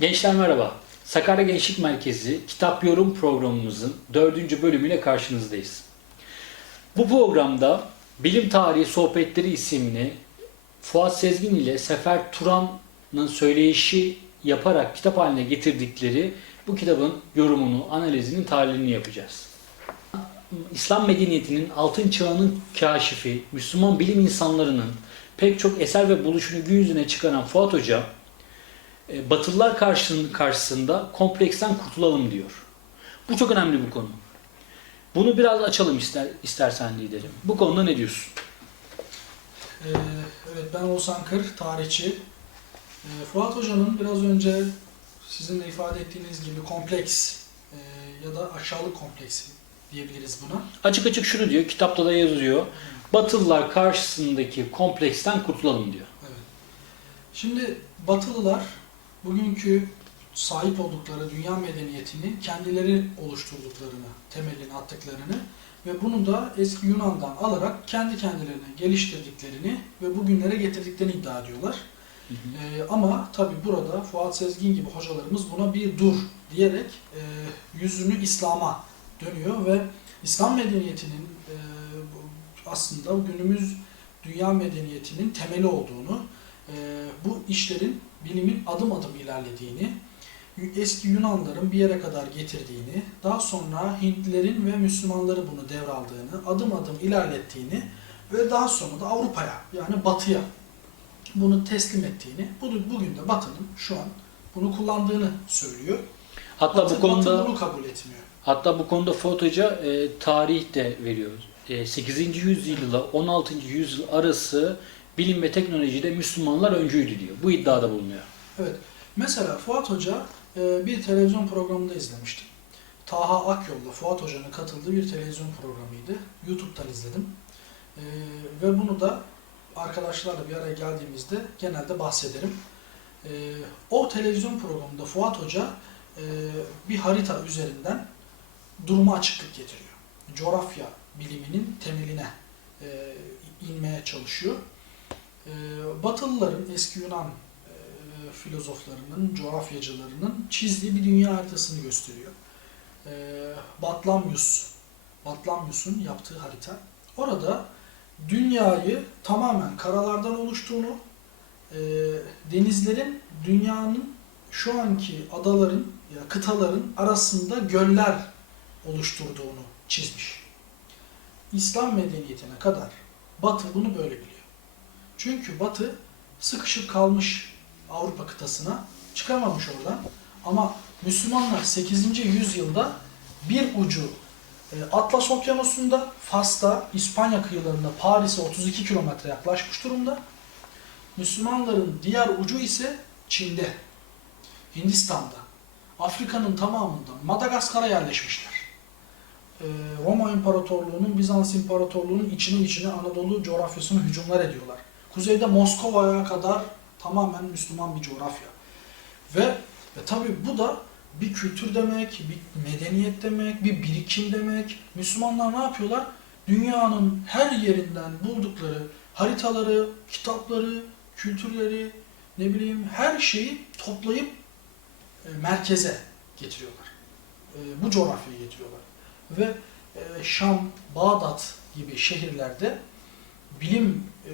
Gençler merhaba. Sakarya Gençlik Merkezi Kitap Yorum programımızın dördüncü bölümüyle karşınızdayız. Bu programda Bilim Tarihi Sohbetleri isimli Fuat Sezgin ile Sefer Turan'ın söyleyişi yaparak kitap haline getirdikleri bu kitabın yorumunu, analizini, tahlilini yapacağız. İslam medeniyetinin altın çağının kaşifi, Müslüman bilim insanlarının pek çok eser ve buluşunu gün yüzüne çıkaran Fuat Hoca, Batılılar karşısında, karşısında kompleksten kurtulalım diyor. Bu çok önemli bir konu. Bunu biraz açalım ister, istersen liderim. Bu konuda ne diyorsun? Ee, evet ben Oğuzhan Kır, tarihçi. Ee, Fuat Hoca'nın biraz önce sizin de ifade ettiğiniz gibi kompleks e, ya da aşağılık kompleksi diyebiliriz buna. Açık açık şunu diyor, kitapta da yazıyor. Batılılar karşısındaki kompleksten kurtulalım diyor. Evet. Şimdi Batılılar bugünkü sahip oldukları dünya medeniyetini kendileri oluşturduklarını, temelini attıklarını ve bunu da eski Yunan'dan alarak kendi kendilerine geliştirdiklerini ve bugünlere getirdiklerini iddia ediyorlar. Ee, ama tabi burada Fuat Sezgin gibi hocalarımız buna bir dur diyerek e, yüzünü İslam'a dönüyor ve İslam medeniyetinin e, aslında günümüz dünya medeniyetinin temeli olduğunu, e, bu işlerin bilimin adım adım ilerlediğini, eski Yunanların bir yere kadar getirdiğini, daha sonra Hintlilerin ve Müslümanları bunu devraldığını, adım adım ilerlettiğini ve daha sonra da Avrupa'ya yani Batı'ya bunu teslim ettiğini, bu- bugün de Batı'nın şu an bunu kullandığını söylüyor. Hatta Batı, bu konuda Batı bunu kabul etmiyor. hatta bu konuda Fuat Hoca e, tarih de veriyor. E, 8. yüzyıl ile 16. yüzyıl arası bilim ve teknolojide Müslümanlar öncüydü diyor. Bu iddiada bulunuyor. Evet. Mesela Fuat Hoca e, bir televizyon programında izlemiştim. Taha Akyol'la Fuat Hoca'nın katıldığı bir televizyon programıydı. YouTube'dan izledim. E, ve bunu da arkadaşlarla bir araya geldiğimizde genelde bahsederim. E, o televizyon programında Fuat Hoca bir harita üzerinden duruma açıklık getiriyor. Coğrafya biliminin temeline inmeye çalışıyor. E, Batılıların eski Yunan e, filozoflarının, coğrafyacılarının çizdiği bir dünya haritasını gösteriyor. E, Batlamyus, Batlamyus'un yaptığı harita. Orada dünyayı tamamen karalardan oluştuğunu, e, denizlerin dünyanın şu anki adaların ya kıtaların arasında göller oluşturduğunu çizmiş. İslam medeniyetine kadar Batı bunu böyle biliyor. Çünkü Batı sıkışıp kalmış Avrupa kıtasına, çıkamamış oradan. Ama Müslümanlar 8. yüzyılda bir ucu e, Atlas Okyanusu'nda, Fas'ta, İspanya kıyılarında, Paris'e 32 kilometre yaklaşmış durumda. Müslümanların diğer ucu ise Çin'de, Hindistan'da, Afrika'nın tamamında, Madagaskar'a yerleşmişler. E, Roma İmparatorluğu'nun, Bizans İmparatorluğu'nun içine içine Anadolu coğrafyasına hücumlar ediyorlar. Kuzeyde Moskova'ya kadar tamamen Müslüman bir coğrafya. Ve, ve tabii bu da bir kültür demek, bir medeniyet demek, bir birikim demek. Müslümanlar ne yapıyorlar? Dünyanın her yerinden buldukları haritaları, kitapları, kültürleri, ne bileyim her şeyi toplayıp e, merkeze getiriyorlar. E, bu coğrafyaya getiriyorlar. Ve e, Şam, Bağdat gibi şehirlerde bilim e,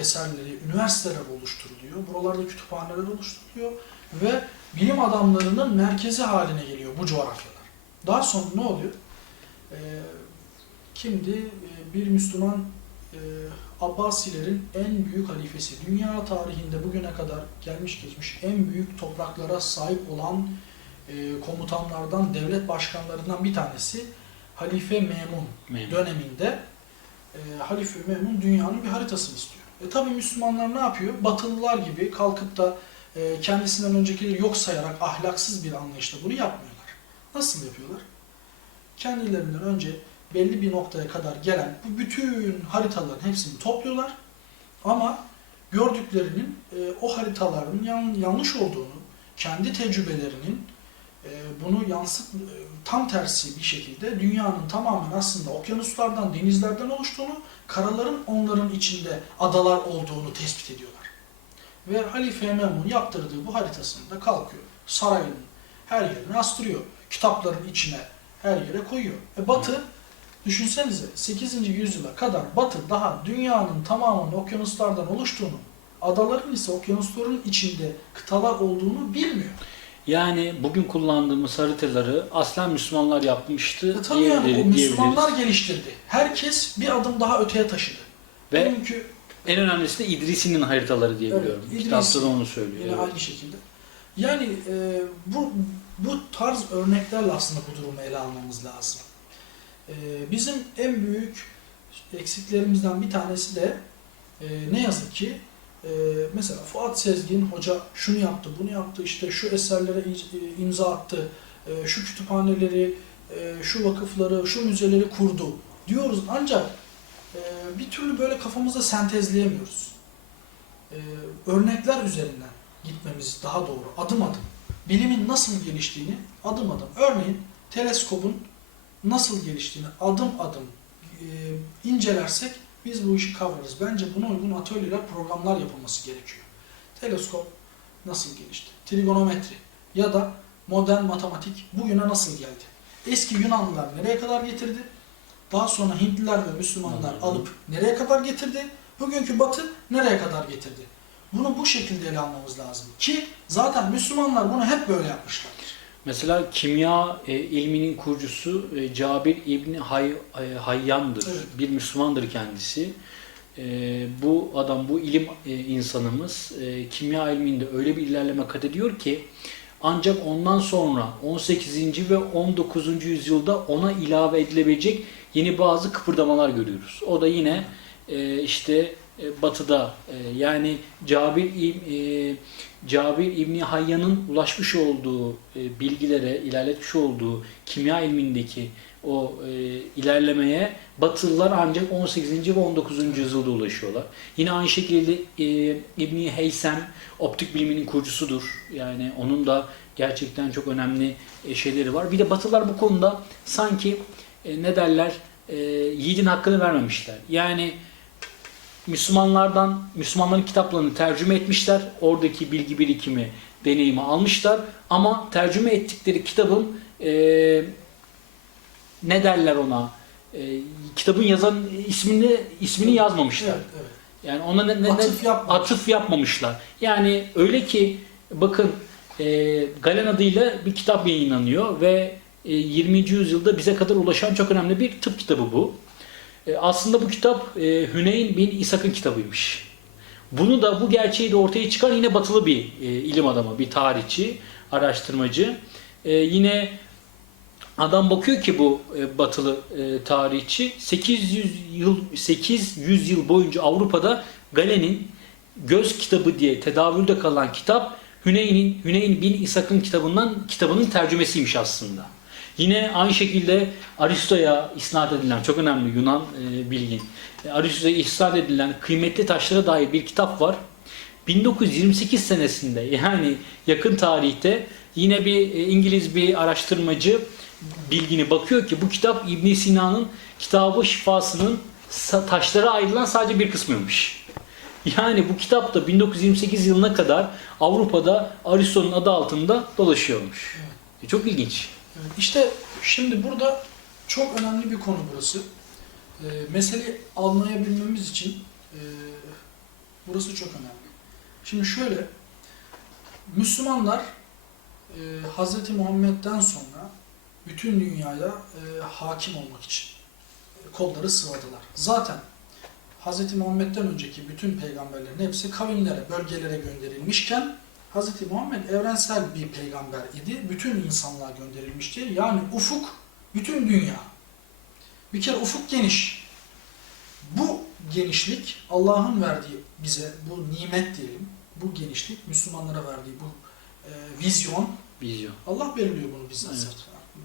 eserleri, üniversiteler oluşturuluyor. Buralarda kütüphaneler oluşturuluyor ve bilim adamlarının merkezi haline geliyor bu coğrafyalar. Daha sonra ne oluyor? E, kimdi? E, bir Müslüman e, Abbasilerin en büyük halifesi. Dünya tarihinde bugüne kadar gelmiş geçmiş en büyük topraklara sahip olan e, komutanlardan, devlet başkanlarından bir tanesi Halife Memun Memnun. döneminde e, Halife Memun dünyanın bir haritasını istiyor. E tabi Müslümanlar ne yapıyor? Batılılar gibi kalkıp da e, kendisinden öncekileri yok sayarak ahlaksız bir anlayışla bunu yapmıyorlar. Nasıl yapıyorlar? Kendilerinden önce belli bir noktaya kadar gelen bu bütün haritaların hepsini topluyorlar. Ama gördüklerinin e, o haritaların yan- yanlış olduğunu, kendi tecrübelerinin e, bunu yansıt e, tam tersi bir şekilde dünyanın tamamen aslında okyanuslardan, denizlerden oluştuğunu, karaların onların içinde adalar olduğunu tespit ediyorlar. Ve Halife Memun yaptırdığı bu haritasında kalkıyor. Sarayın her yerine astırıyor. Kitapların içine her yere koyuyor. E Batı düşünsenize 8. yüzyıla kadar Batı daha dünyanın tamamının okyanuslardan oluştuğunu, adaların ise okyanusların içinde kıtalar olduğunu bilmiyor. Yani bugün kullandığımız haritaları aslen Müslümanlar yapmıştı E tabii yani o Müslümanlar geliştirdi. Herkes bir adım daha öteye taşıdı. Ve Bugünkü en önemlisi de İdrisi'nin haritaları diye Evet, biliyorum. İdrisi. Kitapta da onu söylüyor. Yine evet. aynı şekilde. Yani e, bu bu tarz örneklerle aslında bu durumu ele almamız lazım. E, bizim en büyük eksiklerimizden bir tanesi de e, ne yazık ki e, mesela Fuat Sezgin hoca şunu yaptı, bunu yaptı, işte şu eserlere e, imza attı, e, şu kütüphaneleri, e, şu vakıfları, şu müzeleri kurdu diyoruz ancak e, bir türlü böyle kafamızda sentezleyemiyoruz. E, örnekler üzerinden gitmemiz daha doğru, adım adım. Bilimin nasıl geliştiğini adım adım. Örneğin teleskopun nasıl geliştiğini adım adım e, incelersek biz bu işi kavrarız. Bence buna uygun atölyeler, programlar yapılması gerekiyor. Teleskop nasıl gelişti? Trigonometri ya da modern matematik bugüne nasıl geldi? Eski Yunanlılar nereye kadar getirdi? Daha sonra Hintliler ve Müslümanlar hı. alıp nereye kadar getirdi? Bugünkü Batı nereye kadar getirdi? Bunu bu şekilde ele almamız lazım. Ki zaten Müslümanlar bunu hep böyle yapmışlardır. Mesela kimya e, ilminin kurucusu e, Cabir İbni Hay, e, Hayyan'dır. Evet. Bir Müslümandır kendisi. E, bu adam, bu ilim e, insanımız e, kimya ilminde öyle bir ilerleme kat ediyor ki ancak ondan sonra 18. ve 19. yüzyılda ona ilave edilebilecek yeni bazı kıpırdamalar görüyoruz. O da yine e, işte e, batıda e, yani Cabir e, Cabir İbni Hayyan'ın ulaşmış olduğu e, bilgilere, ilerletmiş olduğu kimya ilmindeki o ilerlemeye Batılılar ancak 18. ve 19. yüzyılda ulaşıyorlar. Yine aynı şekilde e, İbni Heysem optik biliminin kurucusudur. Yani onun da gerçekten çok önemli şeyleri var. Bir de Batılılar bu konuda sanki ne derler e, yiğidin hakkını vermemişler. Yani Müslümanlardan, Müslümanların kitaplarını tercüme etmişler. Oradaki bilgi birikimi, deneyimi almışlar. Ama tercüme ettikleri kitabın e, ne derler ona? E, kitabın yazan ismini ismini yazmamışlar. Evet, evet. Yani ona ne, ne- Atıf yapmamış. atıf yapmamışlar. Yani öyle ki bakın e, Galen adıyla bir kitap yayınlanıyor ve e, 20. yüzyılda bize kadar ulaşan çok önemli bir tıp kitabı bu. E, aslında bu kitap e, Hüneyn bin İshak'ın kitabıymış. Bunu da bu gerçeği de ortaya çıkan yine batılı bir e, ilim adamı, bir tarihçi, araştırmacı. E, yine adam bakıyor ki bu batılı tarihçi 800 yıl 800 yıl boyunca Avrupa'da Galen'in Göz Kitabı diye tedavülde kalan kitap Hüneyn'in Hüneyn bin İshak'ın kitabından kitabının tercümesiymiş aslında. Yine aynı şekilde Aristo'ya isnat edilen çok önemli Yunan e, bilgin. E, Aristo'ya isnat edilen kıymetli taşlara dair bir kitap var. 1928 senesinde yani yakın tarihte yine bir e, İngiliz bir araştırmacı bilgini bakıyor ki bu kitap İbn Sina'nın kitabı şifasının taşlara ayrılan sadece bir kısmıymış. Yani bu kitap da 1928 yılına kadar Avrupa'da Aristo'nun adı altında dolaşıyormuş. E, çok ilginç. Evet, İşte şimdi burada çok önemli bir konu burası. Ee, meseleyi anlayabilmemiz için e, burası çok önemli. Şimdi şöyle, Müslümanlar e, Hz. Muhammed'den sonra bütün dünyaya e, hakim olmak için e, kolları sıvadılar. Zaten Hz. Muhammed'den önceki bütün peygamberlerin hepsi kavimlere, bölgelere gönderilmişken Hz. Muhammed evrensel bir peygamber idi. Bütün insanlığa gönderilmişti. Yani ufuk bütün dünya. Bir kere ufuk geniş. Bu genişlik Allah'ın verdiği bize bu nimet diyelim. Bu genişlik Müslümanlara verdiği bu e, vizyon. Vizyon. Allah belirliyor bunu bizzat. Evet.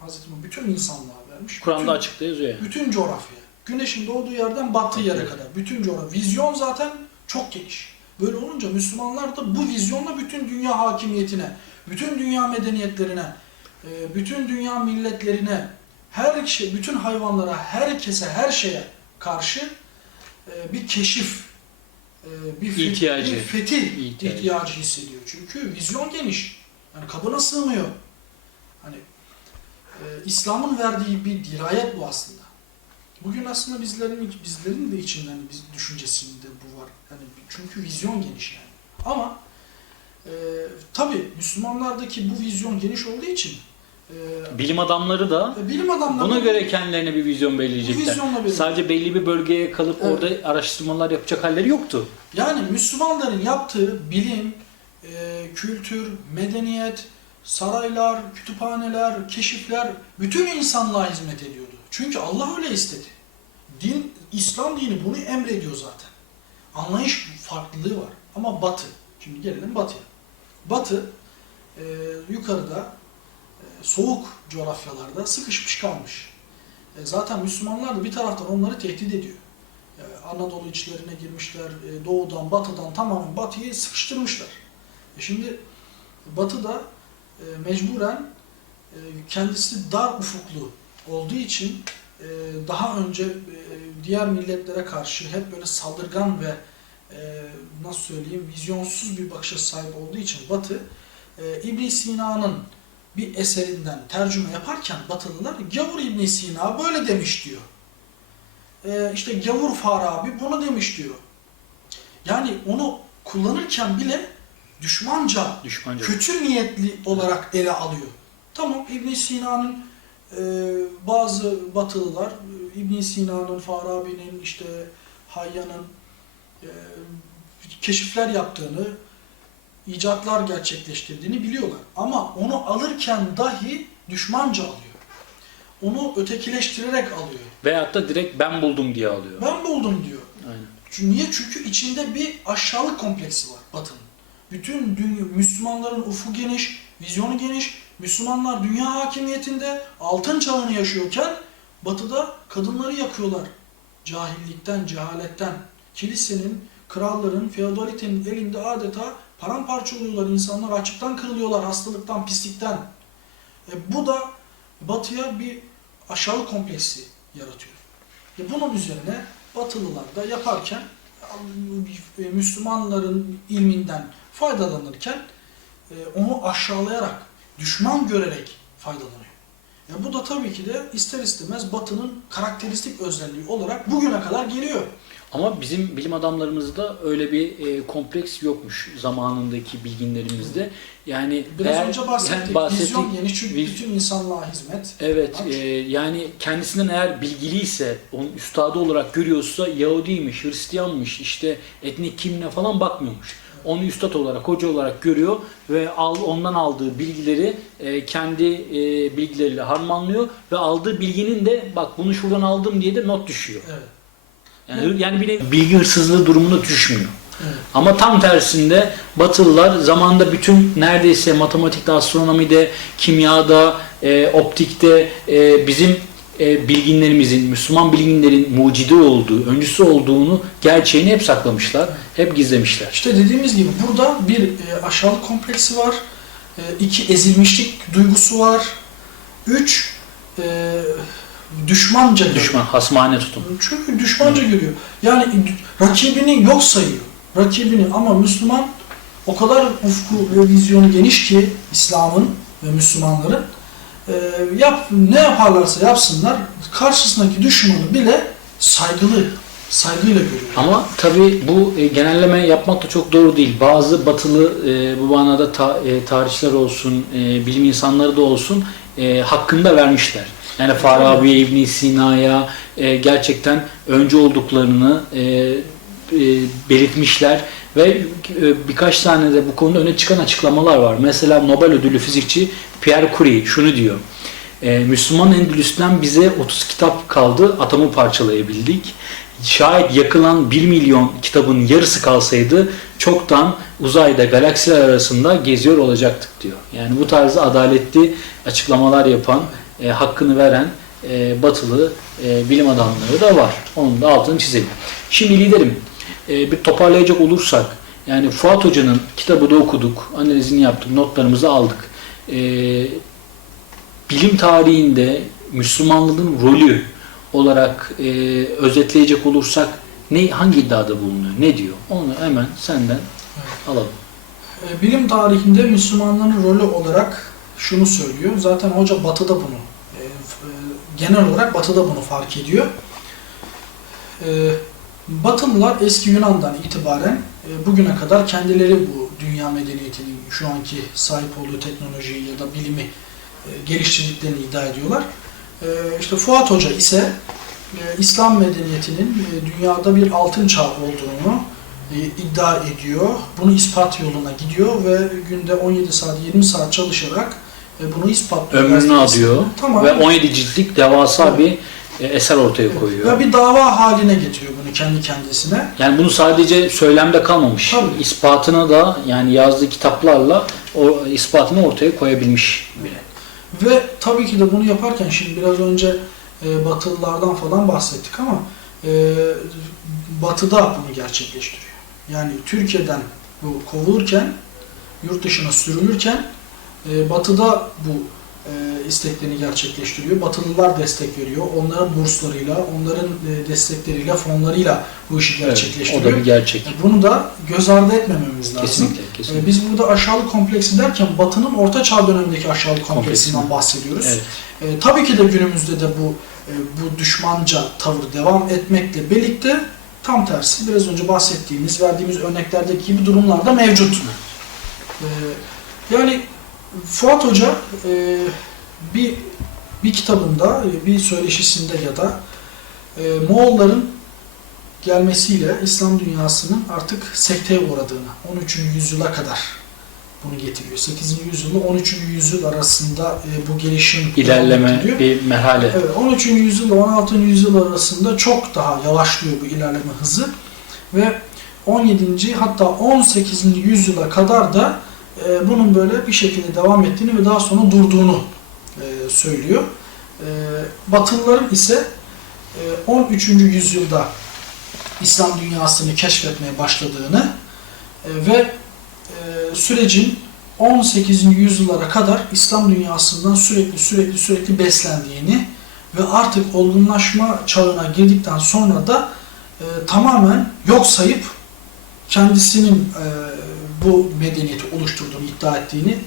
Hazreti Muhammed bütün insanlığa vermiş. Kur'an'da açıkta yazıyor yani. bütün coğrafya. Güneşin doğduğu yerden battığı yere kadar. Bütün coğrafya. Vizyon zaten çok geniş. Böyle olunca Müslümanlar da bu vizyonla bütün dünya hakimiyetine, bütün dünya medeniyetlerine, e, bütün dünya milletlerine, her şey, bütün hayvanlara, herkese, her şeye karşı e, bir keşif, e, bir, fe- İhtiyacı. bir fetih İhtiyacı. ihtiyacı hissediyor. Çünkü vizyon geniş. Yani kabına sığmıyor. Hani e, İslam'ın verdiği bir dirayet bu aslında. Bugün aslında bizlerin bizlerin de içinden biz düşüncesinde bu var. Yani çünkü vizyon geniş yani. Ama e, tabii Müslümanlardaki bu vizyon geniş olduğu için e, Bilim adamları da bilim adamları buna göre kendilerine bir vizyon belirleyecekler. Sadece belli bir bölgeye kalıp Evet. orada araştırmalar yapacak halleri yoktu. Yani Müslümanların yaptığı bilim, e, kültür, medeniyet, saraylar, kütüphaneler, keşifler bütün insanlığa hizmet ediyordu. Çünkü Allah öyle istedi. Din, İslam dini bunu emrediyor zaten. Anlayış farklılığı var. Ama Batı, şimdi gelelim Batı'ya. Batı e, yukarıda e, soğuk coğrafyalarda sıkışmış kalmış. E, zaten Müslümanlar da bir taraftan onları tehdit ediyor. E, Anadolu içlerine girmişler, e, doğudan, batıdan tamamen batıyı sıkıştırmışlar. E şimdi batıda e, mecburen e, kendisi dar ufuklu olduğu için e, daha önce e, diğer milletlere karşı hep böyle saldırgan ve e, nasıl söyleyeyim vizyonsuz bir bakışa sahip olduğu için Batı e, ibn Sina'nın bir eserinden tercüme yaparken Batılılar Gavur ibn Sina böyle demiş diyor. E, işte Gavur Farabi bunu demiş diyor. Yani onu kullanırken bile düşmanca Düşmanca. kötü niyetli olarak ele alıyor. Tamam İbn Sina'nın e, bazı batılılar İbn Sina'nın, Farabi'nin, işte Hayyan'ın e, keşifler yaptığını, icatlar gerçekleştirdiğini biliyorlar. Ama onu alırken dahi düşmanca alıyor. Onu ötekileştirerek alıyor. Veyahut da direkt ben buldum diye alıyor. Ben buldum diyor. Aynen. Çünkü niye? Çünkü içinde bir aşağılık kompleksi var Batı'nın. Bütün dünya, Müslümanların ufku geniş, vizyonu geniş. Müslümanlar dünya hakimiyetinde altın çağını yaşıyorken Batı'da kadınları yakıyorlar. Cahillikten, cehaletten. Kilisenin, kralların, feodalitenin elinde adeta paramparça oluyorlar. İnsanlar açıktan kırılıyorlar hastalıktan, pislikten. E, bu da Batı'ya bir aşağılık kompleksi yaratıyor. E, bunun üzerine Batılılar da yaparken e, Müslümanların ilminden faydalanırken e, onu aşağılayarak, düşman görerek faydalanıyor. Ya bu da tabii ki de ister istemez Batı'nın karakteristik özelliği olarak bugüne kadar geliyor. Ama bizim bilim adamlarımızda öyle bir e, kompleks yokmuş zamanındaki bilginlerimizde. Yani Biraz eğer- önce bahsettik. bahsettik. Vizyon geniş çünkü Viz- bütün insanlığa hizmet. Evet, e, yani kendisinden eğer bilgiliyse, onun üstadı olarak görüyorsa Yahudiymiş, Hristiyanmış, işte etnik kimliğine falan bakmıyormuş. Onu üstad olarak, hoca olarak görüyor ve al, ondan aldığı bilgileri e, kendi e, bilgileriyle harmanlıyor ve aldığı bilginin de bak bunu şuradan aldım diye de not düşüyor. Evet. Yani, yani bir bilgi hırsızlığı durumuna düşmüyor. evet. Ama tam tersinde Batılılar zamanda bütün neredeyse matematikte, astronomide, kimyada, e, optikte e, bizim e, bilginlerimizin, Müslüman bilginlerin mucidi olduğu, öncüsü olduğunu, gerçeğini hep saklamışlar, hep gizlemişler. İşte dediğimiz gibi burada bir e, aşağılık kompleksi var. E, iki ezilmişlik duygusu var. Üç e, düşmanca görüyor. Düşman, hasmane tutum. Çünkü düşmanca görüyor. Yani rakibini yok sayıyor. Rakibini ama Müslüman o kadar ufku ve vizyonu geniş ki İslam'ın ve Müslümanların e, yap, ne yaparlarsa yapsınlar karşısındaki düşmanı bile saygılı, saygıyla görüyor. Ama tabii bu e, genelleme yapmak da çok doğru değil. Bazı batılı e, bu manada ta, e, tarihçiler olsun, e, bilim insanları da olsun e, hakkında vermişler. Yani Farabi'ye, ibn Sina'ya e, gerçekten önce olduklarını e, e, belirtmişler ve e, birkaç tane de bu konuda öne çıkan açıklamalar var. Mesela Nobel ödüllü fizikçi Pierre Curie şunu diyor. E, Müslüman Endülüs'ten bize 30 kitap kaldı, atomu parçalayabildik. Şayet yakılan 1 milyon kitabın yarısı kalsaydı çoktan uzayda galaksiler arasında geziyor olacaktık diyor. Yani bu tarzda adaletli açıklamalar yapan, e, hakkını veren batılı bilim adamları da var. Onun da altını çizelim. Şimdi liderim e, bir toparlayacak olursak yani Fuat Hoca'nın kitabı da okuduk, analizini yaptık, notlarımızı aldık. E, bilim tarihinde Müslümanlığın rolü olarak e, özetleyecek olursak ne hangi iddiada bulunuyor? Ne diyor? Onu hemen senden alalım. Bilim tarihinde Müslümanların rolü olarak şunu söylüyor. Zaten hoca Batı'da bunu, genel olarak Batı'da bunu fark ediyor. Batılılar eski Yunan'dan itibaren e, bugüne kadar kendileri bu dünya medeniyetinin şu anki sahip olduğu teknolojiyi ya da bilimi e, geliştirdiklerini iddia ediyorlar. E, İşte Fuat Hoca ise İslam medeniyetinin dünyada bir altın çağ olduğunu iddia ediyor. Bunu ispat yoluna gidiyor ve günde 17 saat 20 saat çalışarak bunu ispatlıyor. Ömrünü alıyor Tamam. ve 17 ciltlik devasa Evet. bir eser ortaya koyuyor. Ve bir dava haline getiriyor bunu kendi kendisine. Yani bunu sadece söylemde kalmamış. Tabii. İspatını da yani yazdığı kitaplarla o ispatını ortaya koyabilmiş bile. Ve tabii ki de bunu yaparken şimdi biraz önce e, Batılılardan falan bahsettik ama e, Batı'da bunu gerçekleştiriyor. Yani Türkiye'den bu kovulurken, yurt dışına sürülürken e, Batı'da bu e, isteklerini gerçekleştiriyor. Batılılar destek veriyor. Onların burslarıyla, onların e, destekleriyle, fonlarıyla bu işi Evet, o gerçekleştiriyor. da bir gerçek. E, Bunu da göz ardı etmememiz lazım. Kesinlikle, E, kesinlikle. Biz burada aşağılık kompleksi derken Batı'nın Orta Çağ dönemindeki aşağılık kompleksinden bahsediyoruz. Evet. E, tabii ki de günümüzde de bu e, bu düşmanca tavır devam etmekle birlikte tam tersi biraz önce bahsettiğimiz, verdiğimiz örneklerdeki gibi durumlar da mevcut. E, yani Fuat Hoca e, bir bir kitabında, bir söyleşisinde ya da e, Moğolların gelmesiyle İslam dünyasının artık sekteye uğradığını, 13. yüzyıla kadar bunu getiriyor. 8. yüzyılla 13. yüzyıl arasında e, bu gelişim İlerleme bir merhale. Evet, 13. yüzyılla 16. yüzyıl arasında çok daha yavaşlıyor bu ilerleme hızı ve 17. hatta 18. yüzyıla kadar da e, bunun böyle bir şekilde devam ettiğini ve daha sonra durduğunu e, söylüyor. E, Batılıların ise e, 13. yüzyılda İslam dünyasını keşfetmeye başladığını e, ve e, sürecin 18. yüzyıllara kadar İslam dünyasından sürekli sürekli sürekli beslendiğini ve artık olgunlaşma çağına girdikten sonra da e, tamamen yok sayıp kendisinin e, bu medeniyeti oluşturduğunu iddia ettiğini